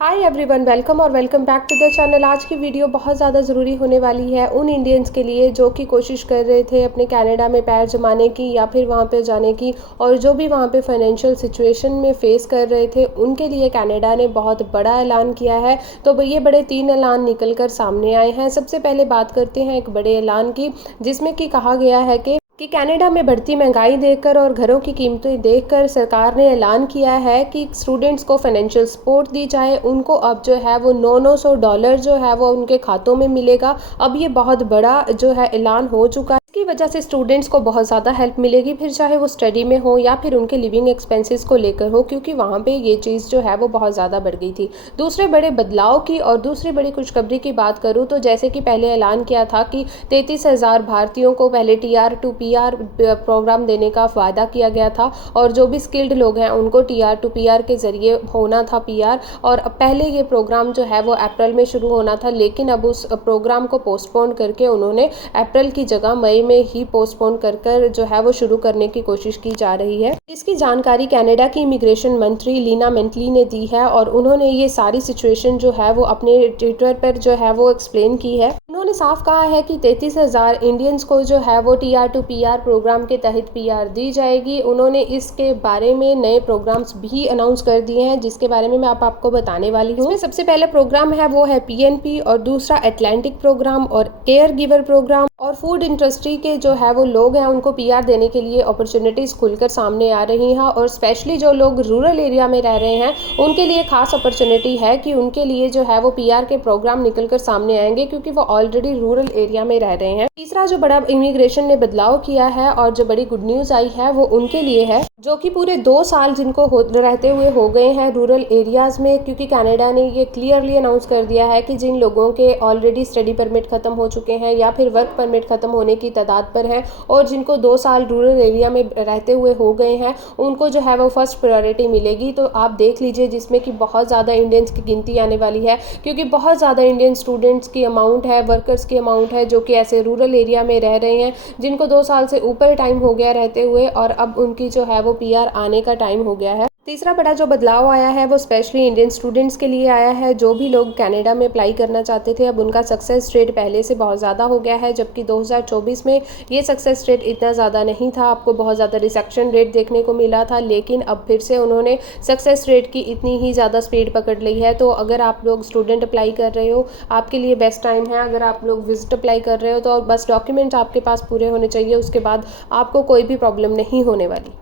हाय everyone, welcome और welcome back to the channel. आज की वीडियो बहुत ज़्यादा ज़रूरी होने वाली है उन इंडियंस के लिए जो कि कोशिश कर रहे थे अपने कनाडा में पैर जमाने की या फिर वहाँ पे जाने की, और जो भी वहाँ पे फाइनेंशियल सिचुएशन में फेस कर रहे थे उनके लिए कनाडा ने बहुत बड़ा ऐलान किया है। तो ये बड़े 3 ऐलान निकल कर सामने आए हैं। सबसे पहले बात करते हैं एक बड़े ऐलान की, जिसमें कि कहा गया है कि कनाडा में बढ़ती महंगाई देखकर और घरों की कीमतें देखकर सरकार ने ऐलान किया है कि स्टूडेंट्स को फाइनेंशियल सपोर्ट दी जाए। उनको अब जो है वो $900 जो है वो उनके खातों में मिलेगा। अब ये बहुत बड़ा जो है ऐलान हो चुका है। इसकी वजह से स्टूडेंट्स को बहुत ज़्यादा हेल्प मिलेगी, फिर चाहे वो स्टडी में हो या फिर उनके लिविंग एक्सपेंसेस को लेकर हो, क्योंकि वहाँ पे ये चीज़ जो है वो बहुत ज़्यादा बढ़ गई थी। दूसरे बड़े बदलाव की और दूसरी बड़ी खुशखबरी की बात करूँ तो जैसे कि पहले ऐलान किया था कि 33,000 भारतीयों को पहले TR टू PR प्रोग्राम देने का वादा किया गया था, और जो भी स्किल्ड लोग हैं उनको TR टू PR के ज़रिए होना था PR। और पहले ये प्रोग्राम जो है वो अप्रैल में शुरू होना था, लेकिन अब उस प्रोग्राम को पोस्टपोन करके उन्होंने अप्रैल की जगह मई में ही पोस्टपोन कर जो है वो शुरू करने की कोशिश की जा रही है। इसकी जानकारी कनाडा की इमिग्रेशन मंत्री लीना मेंटली ने दी है, और उन्होंने ये सारी सिचुएशन जो है वो अपने ट्विटर पर जो है वो एक्सप्लेन की है। उन्होंने साफ कहा है कि 33,000 इंडियंस को जो है वो TR टू PR प्रोग्राम के तहत PR दी जाएगी। उन्होंने इसके बारे में नए प्रोग्राम्स भी अनाउंस कर दिए हैं, जिसके बारे में मैं आपको बताने वाली हूँ। इसमें सबसे पहले प्रोग्राम है वो है PNP, और दूसरा एटलांटिक प्रोग्राम और केयर गिवर प्रोग्राम। और फूड इंडस्ट्री के जो है वो लोग हैं उनको PR देने के लिए अपॉर्चुनिटीज़ खुलकर सामने आ रही हैं, और स्पेशली जो लोग रूरल एरिया में रह रहे हैं उनके लिए खास अपॉर्चुनिटी है कि उनके लिए जो है वो PR के प्रोग्राम निकल कर सामने आएंगे, क्योंकि वो ऑलरेडी रूरल एरिया में रह रहे हैं। तीसरा जो बड़ा इमिग्रेशन ने बदलाव किया है और जो बड़ी गुड न्यूज़ आई है वो उनके लिए है जो कि पूरे 2 साल जिनको रहते हुए हो गए हैं रूरल एरियाज़ में, क्योंकि कनाडा ने ये क्लियरली अनाउंस कर दिया है कि जिन लोगों के ऑलरेडी स्टडी परमिट ख़त्म हो चुके हैं या फिर वर्क परमिट ख़त्म होने की तादाद पर हैं और जिनको 2 साल रूरल एरिया में रहते हुए हो गए हैं, उनको जो है वो फर्स्ट प्रायोरिटी मिलेगी। तो आप देख लीजिए, जिसमें कि बहुत ज़्यादा इंडियंस की गिनती आने वाली है, क्योंकि बहुत ज़्यादा इंडियन स्टूडेंट्स की अमाउंट है, वर्कर्स की अमाउंट है जो कि ऐसे रूरल एरिया में रह रहे हैं, जिनको 2 साल से ऊपर टाइम हो गया रहते हुए, और अब उनकी जो है वो PR आने का टाइम हो गया है। तीसरा बड़ा जो बदलाव आया है वो स्पेशली इंडियन स्टूडेंट्स के लिए आया है। जो भी लोग कनाडा में अप्लाई करना चाहते थे, अब उनका सक्सेस रेट पहले से बहुत ज़्यादा हो गया है, जबकि 2024 में ये सक्सेस रेट इतना ज़्यादा नहीं था। आपको बहुत ज़्यादा रिजेक्शन रेट देखने को मिला था, लेकिन अब फिर से उन्होंने सक्सेस रेट की इतनी ही ज़्यादा स्पीड पकड़ ली है। तो अगर आप लोग स्टूडेंट अप्लाई कर रहे हो, आपके लिए बेस्ट टाइम है। अगर आप लोग विजिट अप्लाई कर रहे हो तो बस डॉक्यूमेंट आपके पास पूरे होने चाहिए, उसके बाद आपको कोई भी प्रॉब्लम नहीं होने वाली।